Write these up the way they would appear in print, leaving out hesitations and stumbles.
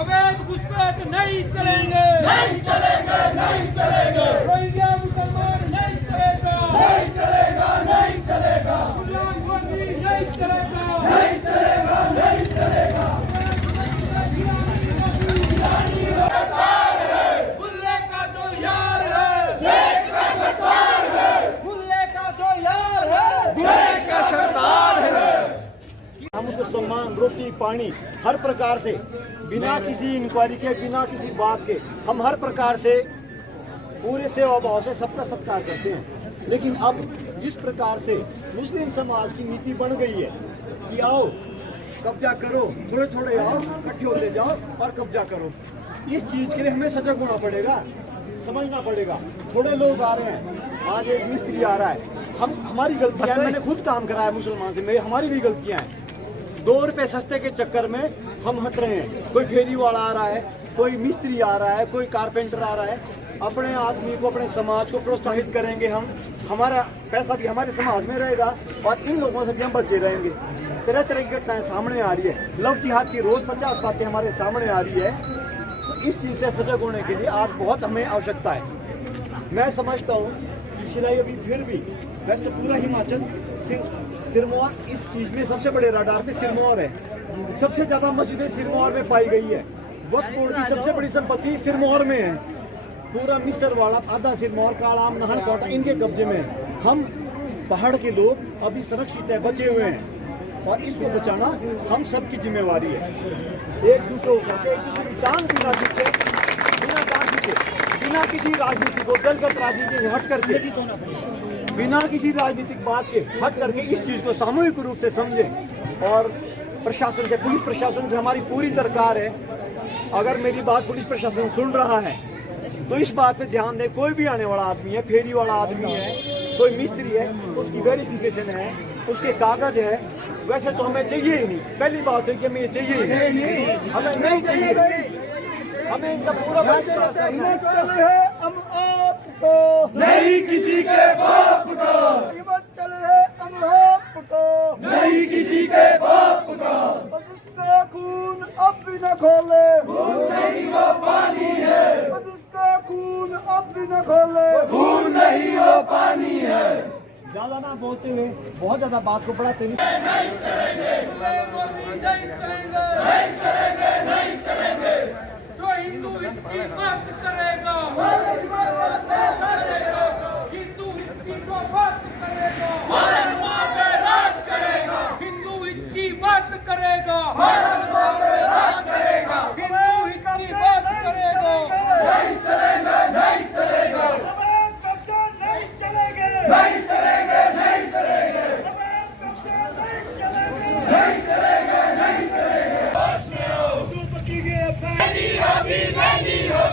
अवैध घुसपैठ नहीं चलेंगे, नहीं चलेंगे, नहीं चलेंगे। रोहिंग्या मुसलमान नहीं चलेगा, नहीं चलेगा, नहीं चलेगा। गुलामबंदी नहीं चलेगा, नहीं चलेगा, नहीं चलेगा। बुल्ले का जो यार है, देश का सरदार है। बुल्ले का जो यार है, देश का सरदार है। हम उसको सम्मान, रोटी, पानी हर प्रकार से बिना किसी इंक्वायरी के, बिना किसी बात के हम हर प्रकार से पूरे सेवा भाव से सबका सत्कार करते हैं। लेकिन अब जिस प्रकार से मुस्लिम समाज की नीति बन गई है कि आओ कब्जा करो, थोड़े थोड़े आओ, इकट्ठे होते जाओ और कब्जा करो, इस चीज़ के लिए हमें सजग होना पड़ेगा, समझना पड़ेगा। थोड़े लोग आ रहे हैं, आज एक मिस्त्री आ रहा है, हमारी गलतियाँ, मैंने खुद काम कराया मुसलमान से, हमारी भी गलतियाँ हैं। 2 रुपए सस्ते के चक्कर में हम हट रहे हैं। कोई फेरी वाला आ रहा है, कोई मिस्त्री आ रहा है, कोई कारपेंटर आ रहा है। अपने आदमी को, अपने समाज को प्रोत्साहित करेंगे हम, हमारा पैसा भी हमारे समाज में रहेगा और इन लोगों से भी हम बचे रहेंगे। तरह तरह की घटनाएं सामने आ रही है, लव जिहाद की रोज 50 बातें हमारे सामने आ रही है। तो इस चीज़ से सजग होने के लिए आज बहुत हमें आवश्यकता है। मैं समझता हूँ कि सिलाई अभी फिर भी वैसे तो पूरा हिमाचल सिरमौर इस चीज में सबसे बड़े रडार पे सिरमौर है। सबसे ज्यादा मस्जिदें सिरमौर में पाई गई है। वक्फ बोर्ड की सबसे बड़ी संपत्ति सिरमौर में है। पूरा मिस्र वाला आधा सिरमौर, कालाम, नाहन कोटा इनके कब्जे में है। हम पहाड़ के लोग अभी सुरक्षित है, बचे हुए हैं और इसको बचाना हम सबकी जिम्मेवारी है। एक दूसरे को करके, एक दूसरे की जान बिना जीते, बिना किसी राजनीति को, दलगत राजनीति से हट करके, बिना किसी राजनीतिक बात के हट करके इस चीज़ को सामूहिक रूप से समझें। और प्रशासन से, पुलिस प्रशासन से हमारी पूरी दरकार है। अगर मेरी बात पुलिस प्रशासन सुन रहा है तो इस बात पे ध्यान दें। कोई भी आने वाला आदमी है, फेरी वाला आदमी है, कोई मिस्त्री है, उसकी वेरिफिकेशन है, उसके कागज है। वैसे तो हमें चाहिए ही नहीं, पहली बात है कि हमें ये चाहिए ही नहीं, हमें नहीं चाहिए। हमें इनका पूरा हिमाचल है हम आपको, नहीं किसी के बाप को। हिमाचल है हम आपको, नहीं किसी के बाप को। उसका खून अब भी न खोले, खून नहीं वो पानी है। उसका खून अब भी न खोले, खून नहीं वो पानी है। ज्यादा ना बोलते हुए, बहुत ज्यादा बात को बढ़ाते हुए, नहीं चलेंगे, नहीं चलेंगे, नहीं चलेंगे, नहीं चलेंगे। जो हिंदू इसकी बात करेगा, हिंदू इसकी बात करेगा, भारत माँ पे राज करेगा। हिंदू इसकी बात करेगा, भारत माँ पे राज करेगा। हिंदू इसकी बात करेगा, नहीं चलेगा, नहीं चलेगा, नहीं चलेंगे, नहीं चलेंगे, नहीं चलेंगे, नहीं चलेंगे, नहीं चलेंगे।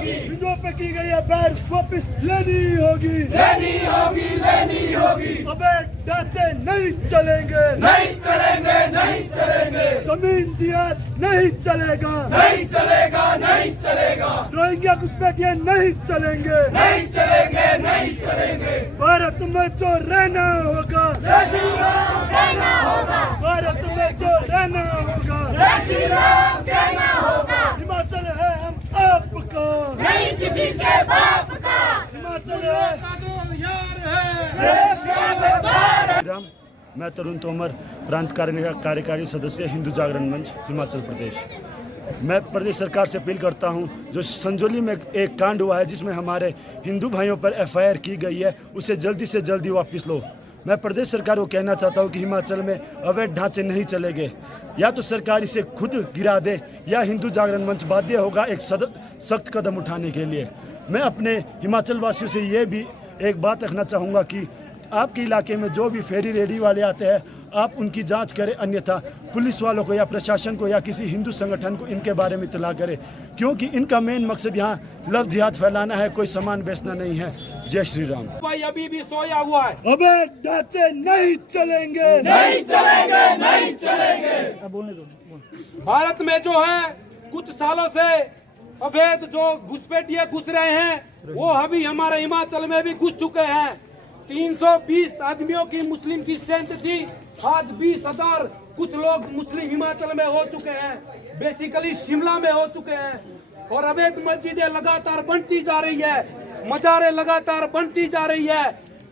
हिंदुओं पे की गई है बैर वापिस लेनी होगी, लेनी होगी, लेनी होगी। अबे ढांचे नहीं चलेंगे, नहीं चलेंगे, नहीं चलेंगे, जमीन जिहाद नहीं चलेगा, नहीं चलेगा, नहीं चलेगा, रोहिंग्या घुसपैठिए नहीं चलेंगे, नहीं चलेंगे, नहीं चलेंगे। भारत में जो रहना होगा, जय श्री राम कहना होगा, भारत में जो रहना होगा, जय श्री राम कहना होगा। हिमाचल है हम आपका, नहीं किसी के बाप का। हिमाचल है देश का सरदार है। मैं तरुण तोमर, प्रांत कार्यकारी सदस्य, हिंदू जागरण मंच, हिमाचल प्रदेश। मैं प्रदेश सरकार से अपील करता हूं, जो संजौली में एक कांड हुआ है जिसमें हमारे हिंदू भाइयों पर एफआईआर की गई है, उसे जल्दी से जल्दी वापस लो। मैं प्रदेश सरकार को कहना चाहता हूं कि हिमाचल में अवैध ढांचे नहीं चलेंगे, या तो सरकार इसे खुद गिरा दे या हिंदू जागरण मंच बाध्य होगा एक सख्त कदम उठाने के लिए। मैं अपने हिमाचल वासियों से ये भी एक बात रखना चाहूँगा कि आपके इलाके में जो भी फेरी रेडी वाले आते हैं, आप उनकी जांच करें, अन्यथा पुलिस वालों को या प्रशासन को या किसी हिंदू संगठन को इनके बारे में इत्तला करें, क्योंकि इनका मेन मकसद यहाँ लव जिहाद फैलाना है, कोई सामान बेचना नहीं है। जय श्री राम। भाई अभी भी सोया हुआ है। अबे ढांचे नहीं चलेंगे, नहीं चलेंगे, नहीं चलेंगे। भारत में जो है कुछ सालों से अवैध जो घुसपैठिए घुस रहे हैं, वो अभी हमारे हिमाचल में भी घुस चुके हैं। 320 आदमियों की मुस्लिम की स्ट्रेंथ थी, आज 20,000 कुछ लोग मुस्लिम हिमाचल में हो चुके हैं, बेसिकली शिमला में हो चुके हैं। और अवैध मस्जिदें लगातार बनती जा रही है, मजारें लगातार बनती जा रही है।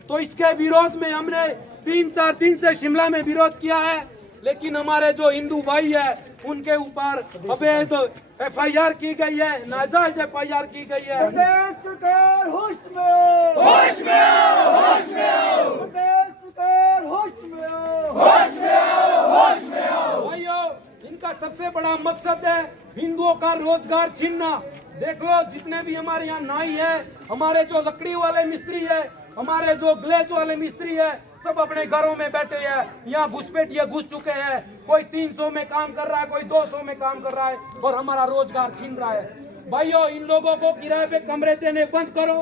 तो इसके विरोध में हमने 3-4 दिन से शिमला में विरोध किया है, लेकिन हमारे जो हिंदू भाई है उनके ऊपर अवैध एफआईआर की गई है, नाजायज एफआईआर की गई है। प्रदेश सरकार होश में, होश में आओ, होश में आओ, प्रदेश सरकार होश में आओ, होश में आओ, होश में आओ। भाइयों, इनका सबसे बड़ा मकसद है हिंदुओं का रोजगार छीनना। देख लो, जितने भी हमारे यहाँ नाई है, हमारे जो लकड़ी वाले मिस्त्री है, हमारे जो ग्लेज वाले मिस्त्री है, सब अपने घरों में बैठे हैं। यहाँ घुसपैठिए घुस चुके हैं, कोई 300 में काम कर रहा है, कोई 200 में काम कर रहा है और हमारा रोजगार छीन रहा है। भाइयों, इन लोगों को किराए पे कमरे देने बंद करो,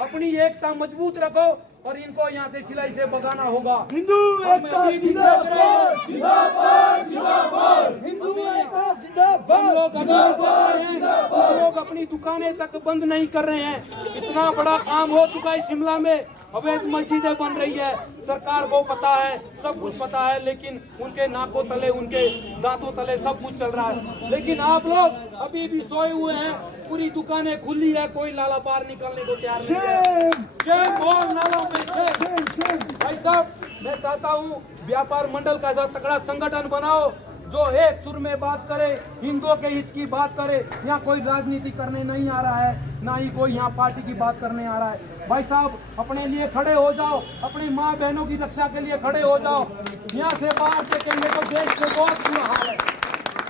अपनी एकता मजबूत रखो और इनको यहाँ से सिलाई से भगाना होगा। हिंदू एकता जिंदाबाद, जिंदाबाद, जिंदाबाद, हिंदू एकता जिंदाबाद, कुछ लोग अपनी दुकानें तक बंद नहीं कर रहे हैं। इतना बड़ा काम हो चुका है शिमला में, अवैध मस्जिदें बन रही है, सरकार को पता है, सब कुछ पता है, लेकिन उनके नाकों तले, उनके दांतों तले सब कुछ चल रहा है। लेकिन आप लोग अभी भी सोए हुए हैं, पूरी दुकानें खुली है, कोई लाला बाहर निकलने को तैयार नहीं है। शेम और नालों में शेम। भाई साहब, मैं चाहता हूँ व्यापार मंडल का ऐसा तगड़ा संगठन बनाओ जो एक सुर में बात करे, हिंदुओं के हित की बात करे। यहाँ कोई राजनीति करने नहीं आ रहा है, ना ही कोई यहाँ पार्टी की बात करने आ रहा है। भाई साहब, अपने लिए खड़े हो जाओ, अपनी माँ बहनों की रक्षा के लिए खड़े हो जाओ। यहाँ से बाहर देखेंगे तो देश में बहुत बुरा हाल है,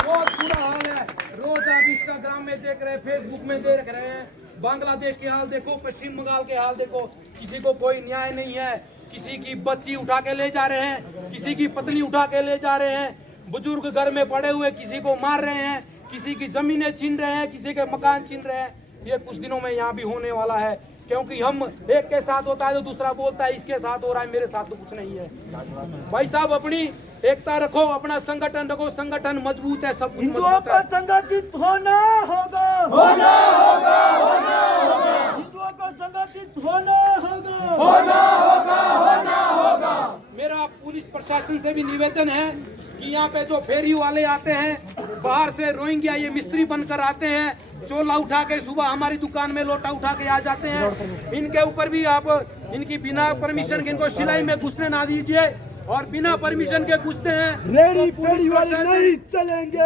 बहुत बुरा हाल है। रोज आप इंस्टाग्राम में देख रहे हैं, फेसबुक में देख रहे हैं, बांग्लादेश के हाल देखो, पश्चिम बंगाल के हाल देखो, किसी को कोई न्याय नहीं है। किसी की बच्ची उठा के ले जा रहे हैं, किसी की पत्नी उठा के ले जा रहे हैं, बुजुर्ग घर में पड़े हुए किसी को मार रहे हैं, किसी की जमीनें छीन रहे हैं, किसी के मकान छीन रहे हैं। ये कुछ दिनों में यहाँ भी होने वाला है, क्योंकि हम एक के साथ होता है तो दूसरा बोलता है इसके साथ हो रहा है, मेरे साथ तो कुछ नहीं है। भाई साहब, अपनी एकता रखो, अपना संगठन रखो, संगठन मजबूत है, सब कुछ हिंदुओं को संगठित होना होगा, होना होगा, होना होगा, हिंदुओं को संगठित होना होगा, होना होगा, होना होगा। मेरा पुलिस प्रशासन से भी निवेदन है कि यहाँ पे जो फेरी वाले आते हैं, बाहर से रोहिंग्या ये मिस्त्री बनकर आते हैं, चोला उठा के सुबह हमारी दुकान में लोटा उठा के आ जाते हैं। इनके ऊपर भी आप इनकी बिना परमिशन के इनको सिलाई में घुसने ना दीजिए, और बिना परमिशन के घुसते हैं रेडी पेड़ी वाले नहीं चलेंगे,